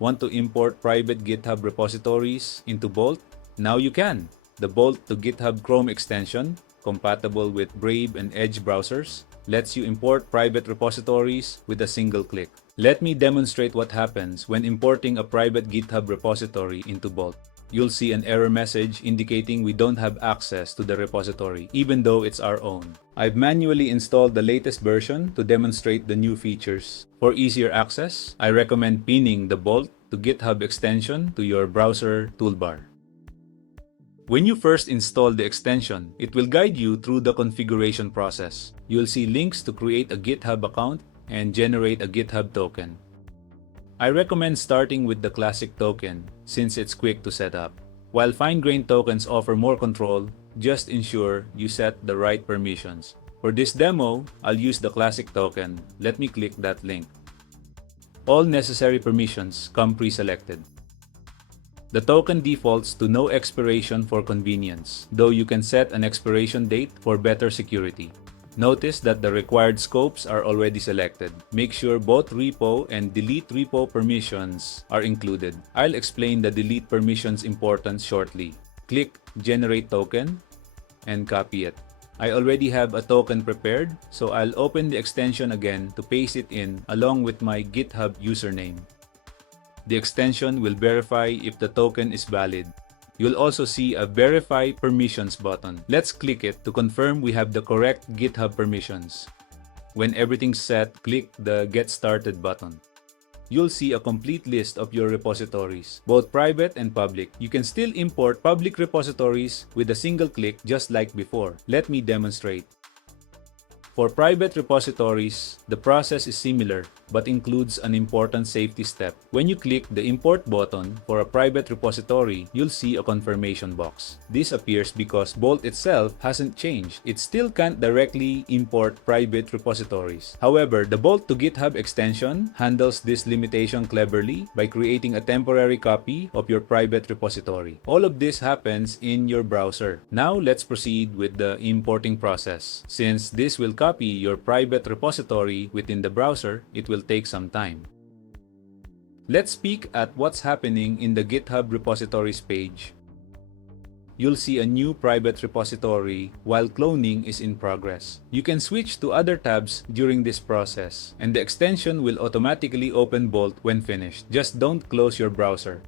Want to import private GitHub repositories into Bolt? Now you can. The Bolt to GitHub Chrome extension, compatible with Brave and Edge browsers, lets you import private repositories with a single click. Let me demonstrate what happens when importing a private GitHub repository into Bolt. You'll see an error message indicating we don't have access to the repository, even though it's our own. I've manually installed the latest version to demonstrate the new features. For easier access, I recommend pinning the Bolt to GitHub extension to your browser toolbar. When you first install the extension, it will guide you through the configuration process. You'll see links to create a GitHub account and generate a GitHub token. I recommend starting with the classic token since it's quick to set up. While fine-grained tokens offer more control, just ensure you set the right permissions. For this demo, I'll use the classic token. Let me click that link. All necessary permissions come pre-selected. The token defaults to no expiration for convenience, though you can set an expiration date for better security. Notice that the required scopes are already selected. Make sure both repo and delete repo permissions are included. I'll explain the delete permissions importance shortly. Click Generate Token and copy it. I already have a token prepared, so I'll open the extension again to paste it in along with my GitHub username. The extension will verify if the token is valid. You'll also see a Verify Permissions button. Let's click it to confirm we have the correct GitHub permissions. When everything's set, click the Get Started button. You'll see a complete list of your repositories, both private and public. You can still import public repositories with a single click just like before. Let me demonstrate. For private repositories, the process is similar but includes an important safety step. When you click the Import button for a private repository, you'll see a confirmation box. This appears because Bolt itself hasn't changed. It still can't directly import private repositories. However, the Bolt to GitHub extension handles this limitation cleverly by creating a temporary copy of your private repository. All of this happens in your browser. Now let's proceed with the importing process. Since this will copy your private repository within the browser, it will take some time. Let's peek at what's happening in the GitHub Repositories page. You'll see a new private repository while cloning is in progress. You can switch to other tabs during this process, and the extension will automatically open Bolt when finished. Just don't close your browser.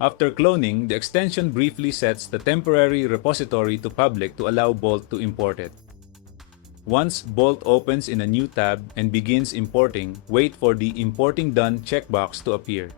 After cloning, the extension briefly sets the temporary repository to public to allow Bolt to import it. Once Bolt opens in a new tab and begins importing, wait for the Importing Done checkbox to appear.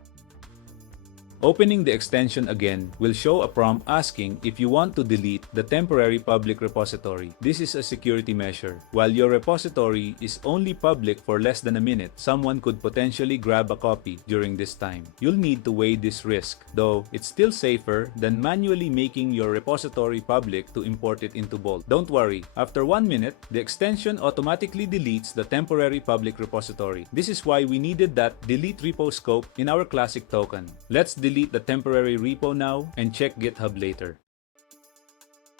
Opening the extension again will show a prompt asking if you want to delete the temporary public repository. This is a security measure. While your repository is only public for less than a minute, someone could potentially grab a copy during this time. You'll need to weigh this risk, though it's still safer than manually making your repository public to import it into Bolt. Don't worry, after 1 minute, the extension automatically deletes the temporary public repository. This is why we needed that delete repo scope in our classic token. Let's delete the temporary repo now and check GitHub later.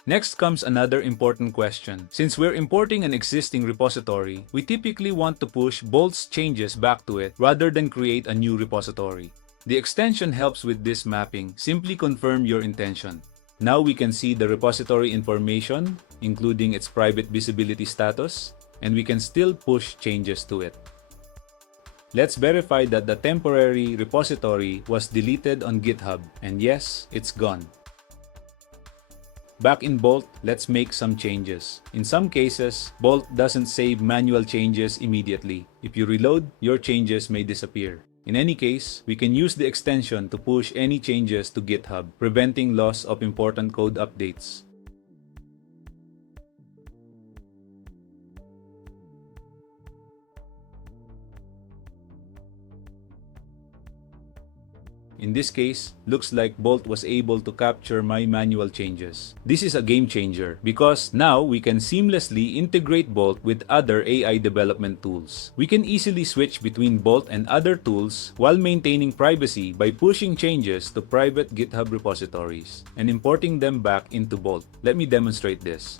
Next comes another important question. Since we're importing an existing repository, we typically want to push Bolt's changes back to it rather than create a new repository. The extension helps with this mapping. Simply confirm your intention. Now we can see the repository information, including its private visibility status, and we can still push changes to it. Let's verify that the temporary repository was deleted on GitHub, and yes, it's gone. Back in Bolt, let's make some changes. In some cases, Bolt doesn't save manual changes immediately. If you reload, your changes may disappear. In any case, we can use the extension to push any changes to GitHub, preventing loss of important code updates. In this case, looks like Bolt was able to capture my manual changes. This is a game changer because now we can seamlessly integrate Bolt with other AI development tools. We can easily switch between Bolt and other tools while maintaining privacy by pushing changes to private GitHub repositories and importing them back into Bolt. Let me demonstrate this.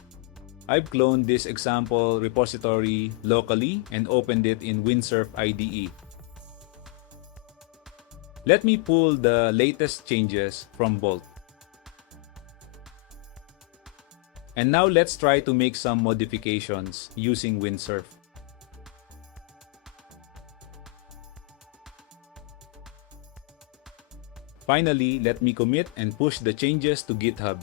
I've cloned this example repository locally and opened it in Windsurf IDE. Let me pull the latest changes from Bolt. And now let's try to make some modifications using Windsurf. Finally, let me commit and push the changes to GitHub.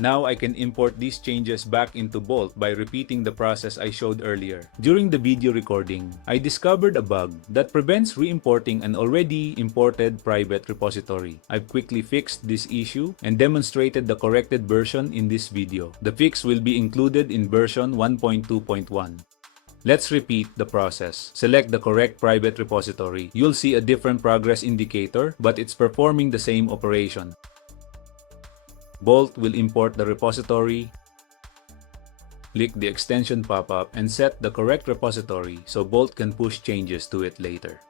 Now I can import these changes back into Bolt by repeating the process I showed earlier. During the video recording, I discovered a bug that prevents re-importing an already imported private repository. I've quickly fixed this issue and demonstrated the corrected version in this video. The fix will be included in version 1.2.1. Let's repeat the process. Select the correct private repository. You'll see a different progress indicator, but it's performing the same operation. Bolt will import the repository. Click the extension pop-up and set the correct repository so Bolt can push changes to it later.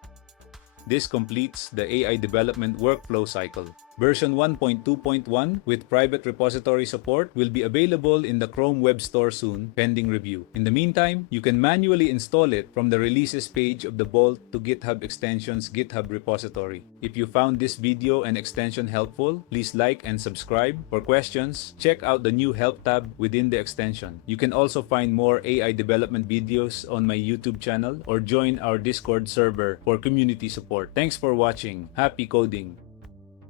This completes the AI development workflow cycle. Version 1.2.1 with private repository support will be available in the Chrome Web Store soon, pending review. In the meantime, you can manually install it from the releases page of the Bolt to GitHub Extensions GitHub repository. If you found this video and extension helpful, please like and subscribe. For questions, check out the new Help tab within the extension. You can also find more AI development videos on my YouTube channel or join our Discord server for community support. Thanks for watching. Happy coding!